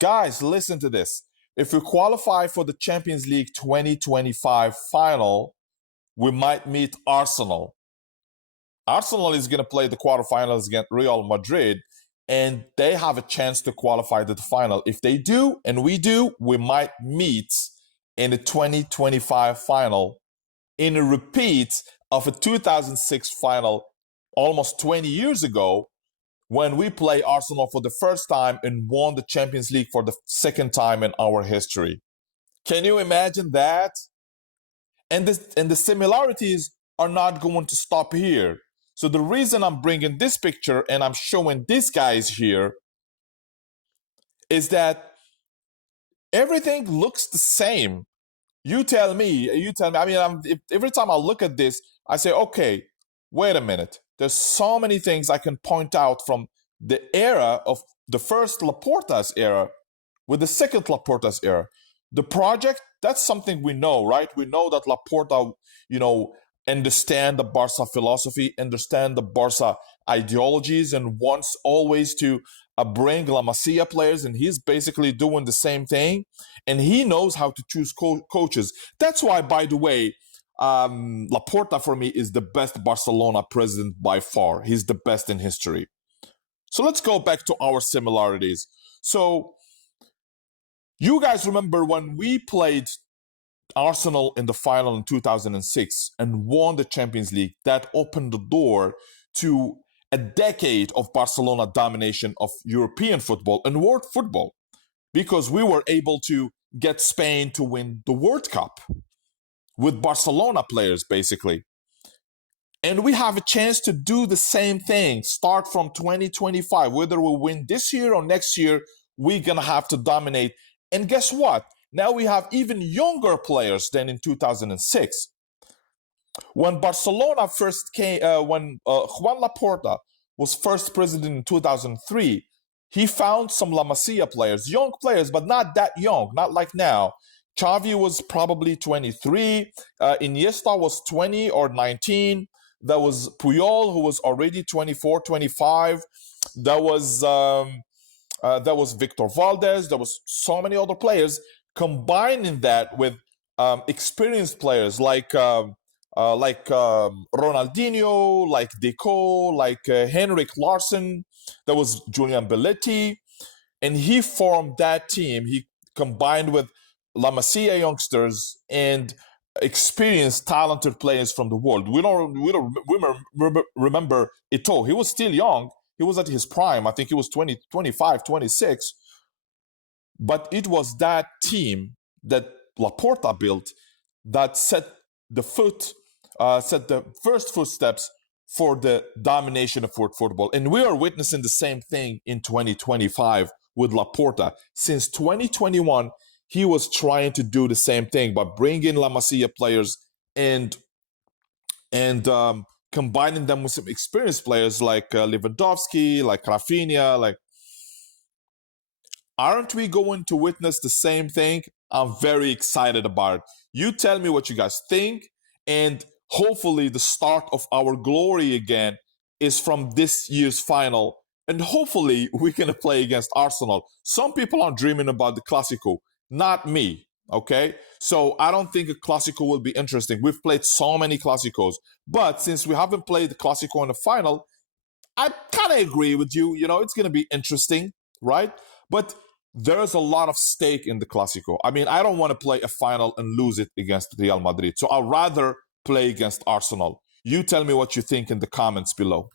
Guys, listen to this. If we qualify for the Champions League 2025 final, we might meet Arsenal. Arsenal is going to play the quarterfinals against Real Madrid, and they have a chance to qualify to the final. If they do, and we do, we might meet in the 2025 final in a repeat of a 2006 final almost 20 years ago when we play Arsenal for the first time and won the Champions League for the second time in our history. Can you imagine that? And the similarities are not going to stop here. So the reason I'm bringing this picture and I'm showing these guys here is that everything looks the same. You tell me. I mean, every time I look at this, I say, okay, wait a minute. There's so many things I can point out from the era of the first Laporta's era with the second Laporta's era. The project, that's something we know, right? We know that Laporta, understand the Barca philosophy, understand the Barca ideologies, and wants always to bring La Masia players, and he's basically doing the same thing. And he knows how to choose coaches. That's why, by the way, Laporta for me is the best Barcelona president by far. He's the best in history. So let's go back to our similarities. So you guys remember when we played Arsenal in the final in 2006 and won the Champions League? That opened the door to a decade of Barcelona domination of European football and world football, because we were able to get Spain to win the World Cup with Barcelona players, basically. And we have a chance to do the same thing, start from 2025. Whether we win this year or next year, we're going to have to dominate. And guess what? Now we have even younger players than in 2006. When Barcelona first came, when Juan Laporta was first president in 2003, he found some La Masia players, young players, but not that young, not like now. Xavi was probably 23. Iniesta was 20 or 19. There was Puyol, who was already 24, 25. There was Victor Valdez. There was so many other players. Combining that with experienced players like Ronaldinho, like Deco, like Henrik Larsson. There was Julian Belletti. And he formed that team. He combined with La Masia youngsters and experienced, talented players from the world. We don't remember Eto'o. He was still young. He was at his prime. I think he was 20, 25, 26. But it was that team that Laporta built that set the first footsteps for the domination of world football. And we are witnessing the same thing in 2025 with Laporta. Since 2021, he was trying to do the same thing by bringing La Masia players and combining them with some experienced players like Lewandowski, like Rafinha, Aren't we going to witness the same thing? I'm very excited about it. You tell me what you guys think, and hopefully the start of our glory again is from this year's final, and hopefully we can play against Arsenal. Some people are dreaming about the Clasico, not me, okay? So I don't think a Clasico will be interesting. We've played so many Clasicos, but since we haven't played the Clasico in the final, I kind of agree with you. It's going to be interesting, right? But there's a lot of stake in the Clasico. I mean, I don't want to play a final and lose it against Real Madrid. So I'd rather play against Arsenal. You tell me what you think in the comments below.